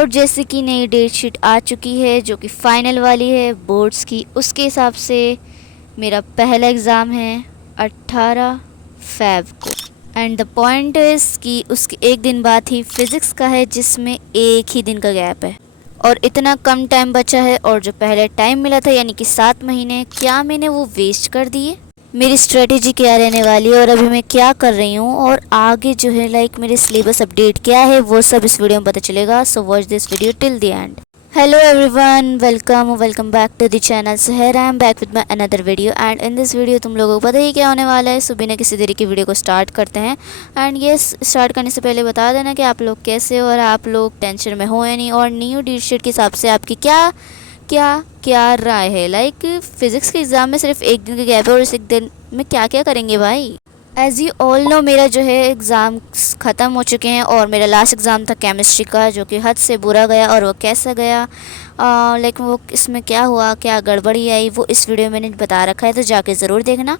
और जैसे कि नई डेट शीट आ चुकी है जो कि फ़ाइनल वाली है बोर्ड्स की, उसके हिसाब से मेरा पहला एग्ज़ाम है 18 फ़ेब को। एंड द पॉइंट इज़ कि उसके एक दिन बाद ही फ़िज़िक्स का है जिसमें एक ही दिन का गैप है और इतना कम टाइम बचा है। और जो पहले टाइम मिला था यानी कि 7 महीने, क्या मैंने वो वेस्ट कर दिए? मेरी स्ट्रेटेजी क्या रहने वाली है और अभी मैं क्या कर रही हूँ और आगे जो है मेरे सिलेबस अपडेट क्या है वो सब इस वीडियो में पता चलेगा। So watch this video till the end. Hello everyone, welcome back to the channel. So here I am back with my another video and in this video तुम लोगों को पता ही क्या होने वाला है। सो बिना किसी देरी की वीडियो को स्टार्ट करते हैं। एंड ये स्टार्ट करने से पहले बता देना कि आप लोग कैसे हो और आप लोग टेंशन में हो या नहीं, और न्यू डेट शीट के हिसाब से आपकी क्या क्या क्या राय है। फिज़िक्स के एग्ज़ाम में सिर्फ एक दिन का गैप है और इस एक दिन में क्या क्या करेंगे भाई। एज़ यू ऑल नो मेरा जो है एग्ज़ाम्स ख़त्म हो चुके हैं और मेरा लास्ट एग्ज़ाम था केमिस्ट्री का जो कि हद से बुरा गया। और वो कैसा गया, वो इसमें क्या हुआ, क्या गड़बड़ी आई, वो इस वीडियो में मैंने बता रखा है, तो जाके ज़रूर देखना।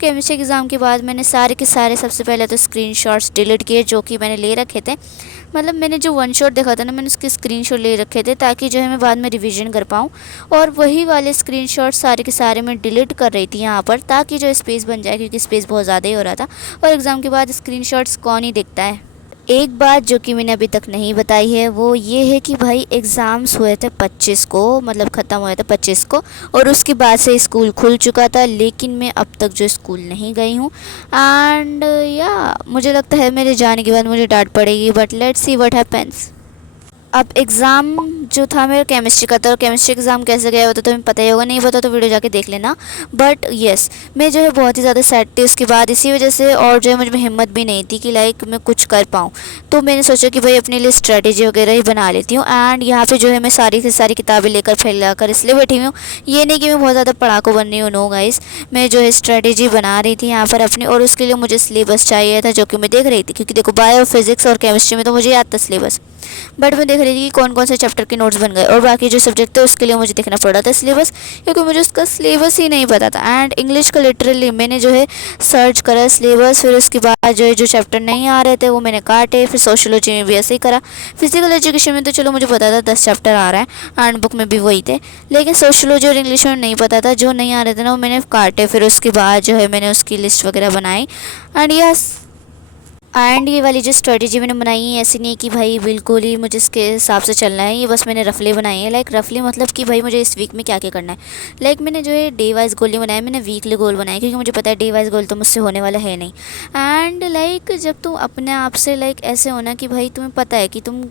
केमिस्ट्री एग्ज़ाम के बाद मैंने सारे के सारे सबसे पहले तो स्क्रीनशॉट्स डिलीट किए जो कि मैंने ले रखे थे। मतलब मैंने जो वन शॉट देखा था ना, मैंने उसके स्क्रीनशॉट ले रखे थे ताकि जो है मैं बाद में रिवीजन कर पाऊँ। और वही वाले स्क्रीनशॉट सारे के सारे मैं डिलीट कर रही थी यहाँ पर ताकि जो स्पेस बन जाए, क्योंकि स्पेस बहुत ज़्यादा ही हो रहा था। और एग्ज़ाम के बाद स्क्रीनशॉट्स कौन ही देखता है। एक बात जो कि मैंने अभी तक नहीं बताई है वो ये है कि भाई एग्ज़ाम्स हुए थे 25 को, मतलब ख़त्म हुए थे 25 को, और उसके बाद से स्कूल खुल चुका था, लेकिन मैं अब तक जो स्कूल नहीं गई हूँ। एंड या मुझे लगता है मेरे जाने के बाद मुझे डांट पड़ेगी, but let's see what happens. अब एग्ज़ाम जो था मेरा केमिस्ट्री का था, और केमिस्ट्री एग्ज़ाम कैसे गया वो तो तुम्हें पता ही होगा, नहीं पता तो वीडियो जाके देख लेना। बट येस, मैं जो है बहुत ही ज़्यादा सैड थी उसके बाद, इसी वजह से, और जो है मुझ में हिम्मत भी नहीं थी कि मैं कुछ कर पाऊँ। तो मैंने सोचा कि भाई अपने लिए स्ट्रेटेजी वगैरह ही बना लेती हूँ। एंड यहाँ पे जो है मैं सारी की सारी किताबें लेकर फैला कर इसलिए बैठी हुई हूँ, ये नहीं कि मैं बहुत ज़्यादा पढ़ाकू बन रही हूँ, नो गाइस। मैं जो है स्ट्रेटेजी बना रही थी यहाँ पर अपनी, और उसके लिए मुझे सिलेबस चाहिए था जो कि मैं देख रही थी, क्योंकि देखो बायो, फिजिक्स और केमिस्ट्री में तो मुझे याद था सिलेबस, बट मैं देख रही थी कि कौन कौन से चैप्टर के नोट्स बन गए, और बाकी जो सब्जेक्ट थे उसके लिए मुझे देखना पड़ रहा था सिलेबस, क्योंकि मुझे उसका सिलेबस ही नहीं पता था। एंड इंग्लिश का लिटरली मैंने जो है सर्च करा सिलेबस, फिर उसके बाद जो चैप्टर नहीं आ रहे थे वो मैंने काटे। फिर सोशियोलॉजी में भी ऐसे ही करा। फिजिकल एजुकेशन में तो चलो मुझे पता था 10 चैप्टर आ रहा है एंड बुक में भी वही थे, लेकिन सोशियोलॉजी और इंग्लिश में नहीं पता था। जो नहीं आ रहे थे ना वो मैंने काटे। फिर उसके बाद जो है मैंने उसकी लिस्ट वगैरह बनाई। एंड यस, एंड ये वाली जो स्ट्रेटजी मैंने बनाई है ऐसी नहीं कि भाई बिल्कुल ही मुझे इसके हिसाब से चलना है, ये बस मैंने रफली बनाई है। रफली मतलब कि भाई मुझे इस वीक में क्या क्या करना है। मैंने जो है डे वाइज गोल नहीं बनाया, मैंने वीकली गोल बनाया, क्योंकि मुझे पता है डे वाइज गोल तो मुझसे होने वाला है नहीं। एंड जब तुम अपने आप से ऐसे होना कि भाई तुम्हें पता है कि तुम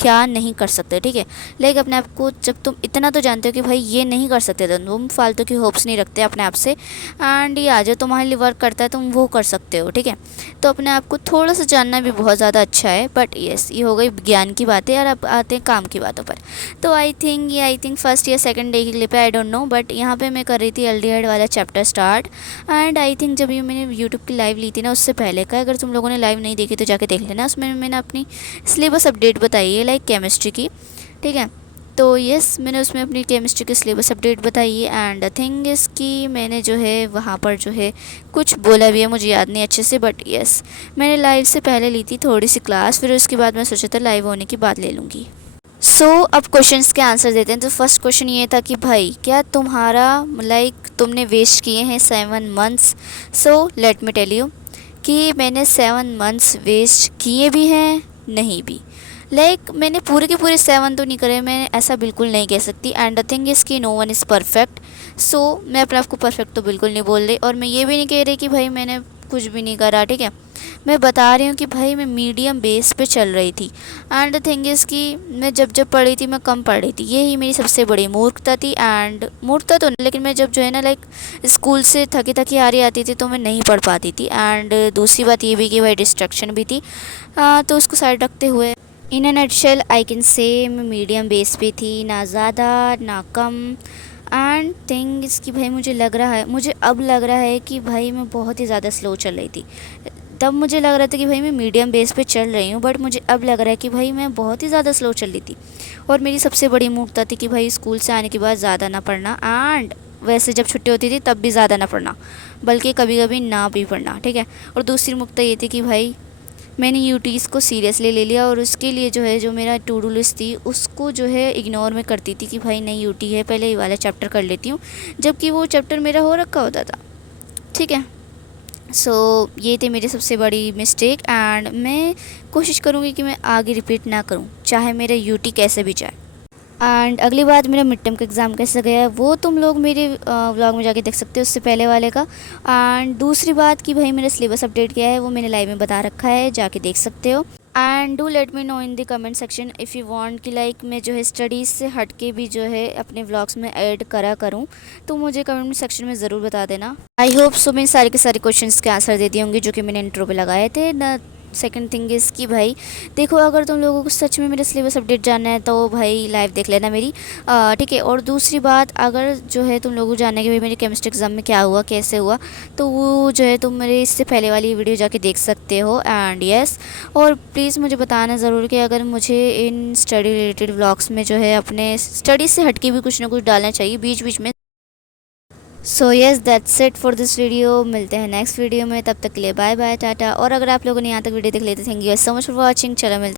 क्या नहीं कर सकते, ठीक है। अपने आप को जब तुम इतना तो जानते हो कि भाई ये नहीं कर सकते, तो तुम फालतू की होप्स नहीं रखते अपने आप से। एंड ये जो तुम्हारे लिए वर्क करता है तुम वो कर सकते हो, ठीक है। तो अपने आप को थोड़ा सा जानना भी बहुत ज़्यादा अच्छा है। बट येस, ये हो गई ज्ञान की बातें, और अब आते हैं काम की बातों पर। तो आई थिंक फर्स्ट या सेकंड डे की क्लिप है, आई डोंट नो, बट यहाँ पे मैं कर रही थी एल्डिहाइड वाला chapter start. And I think जब ये मैंने यूट्यूब की लाइव ली थी ना, उससे पहले का, अगर तुम लोगों ने लाइव नहीं देखी तो जाके देख लेना, उसमें मैंने अपनी सिलेबस अपडेट बताई है केमिस्ट्री की, ठीक है। तो यस, मैंने उसमें अपनी केमिस्ट्री की सिलेबस अपडेट बताई है। एंड द थिंग इज़ कि मैंने जो है वहाँ पर जो है कुछ बोला भी है, मुझे याद नहीं अच्छे से, बट यस, मैंने लाइव से पहले ली थी थोड़ी सी क्लास, फिर उसके बाद मैं सोचा था लाइव होने की बात ले लूँगी। अब क्वेश्चंस के आंसर देते हैं। तो फर्स्ट क्वेश्चन ये था कि भाई क्या तुम्हारा तुमने वेस्ट किए हैं 7 months. Let me tell you कि मैंने 7 मंथ्स वेस्ट किए भी हैं, नहीं भी। मैंने पूरे के पूरे 7 तो नहीं करे, मैं ऐसा बिल्कुल नहीं कह सकती। एंड द थिंग इज़ कि नो वन इज़ परफेक्ट। मैं अपने आप को परफेक्ट तो बिल्कुल नहीं बोल रही, और मैं ये भी नहीं कह रही कि भाई मैंने कुछ भी नहीं करा, ठीक है। मैं बता रही हूँ कि भाई मैं मीडियम बेस पे चल रही थी। एंड द थिंग इज़ कि मैं जब पढ़ी थी मैं कम पढ़ रही थी, यही मेरी सबसे बड़ी मूर्खता थी। एंड मूर्खता तो नहीं, लेकिन मैं जब जो है ना स्कूल से थकी थकी आ रही आती थी तो मैं नहीं पढ़ पाती थी। एंड दूसरी बात ये भी कि भाई डिस्ट्रक्शन भी थी, तो उसको साइड रखते हुए इन a nutshell I can say मैं मीडियम बेस पे थी, ना ज़्यादा ना कम। एंड थिंग इसकी भाई मुझे अब लग रहा है कि भाई मैं बहुत ही ज़्यादा स्लो चल रही थी। तब मुझे लग रहा था कि भाई मैं मीडियम बेस पे चल रही हूँ, बट मुझे अब लग रहा है कि भाई मैं बहुत ही ज़्यादा स्लो चल रही थी। और मेरी सबसे बड़ी मूर्खता थी कि भाई स्कूल से आने के बाद ज़्यादा ना पढ़ना, एंड वैसे जब छुट्टी होती थी तब भी ज़्यादा ना पढ़ना, बल्कि कभी कभी ना भी पढ़ना, ठीक है। और दूसरी मूर्खता ये थी कि भाई मैंने यूटीज़ को सीरियसली ले लिया और उसके लिए जो है जो मेरा टू डू लिस्ट थी उसको जो है इग्नोर में करती थी कि भाई नहीं यूटी है, पहले ये वाला चैप्टर कर लेती हूँ, जबकि वो चैप्टर मेरा हो रखा होता था। ठीक है, सो ये थे मेरी सबसे बड़ी मिस्टेक एंड मैं कोशिश करूँगी कि मैं आगे रिपीट ना करूँ, चाहे मेरा यूटी कैसे भी जाए। एंड अगली बात, मेरा मिड टर्म का एग्ज़ाम कैसे गया है वो तुम लोग मेरे व्लॉग में जाके देख सकते हो, उससे पहले वाले का। एंड दूसरी बात कि भाई मेरा सिलेबस अपडेट किया है वो मैंने लाइव में बता रखा है, जाके देख सकते हो। And do let me know in the comment section if you want कि लाइक मैं जो है स्टडीज़ से हट के भी जो है अपने व्लॉग्स में ऐड करा करूँ, तो मुझे कमेंट सेक्शन में ज़रूर बता देना। आई होप सो मैं सारे के सारे क्वेश्चंस के आंसर दे दिए होंगे जो कि मैंने इंट्रो पे लगाए थे ना। सेकंड थिंग इज़ कि भाई देखो, अगर तुम लोगों को सच में मेरा सिलेबस अपडेट जानना है तो भाई लाइव देख लेना मेरी, ठीक है। और दूसरी बात, अगर जो है तुम लोगों को जानना है कि भाई मेरे केमिस्ट्री एग्ज़ाम में क्या हुआ कैसे हुआ, तो वो जो है तुम मेरे इससे पहले वाली वीडियो जाके देख सकते हो। एंड यस, और प्लीज़ मुझे बताना ज़रूर कि अगर मुझे इन स्टडी रिलेटेड व्लॉग्स में जो है अपने स्टडीज़ से हटके भी कुछ ना कुछ डालना चाहिए बीच बीच में। So yes, that's it for this video. मिलते हैं नेक्स्ट वीडियो में, तब तक के लिए बाय बाय टाटा। और अगर आप लोगों ने यहाँ तक वीडियो देख लेते, thank you so much for watching. चलो मिलते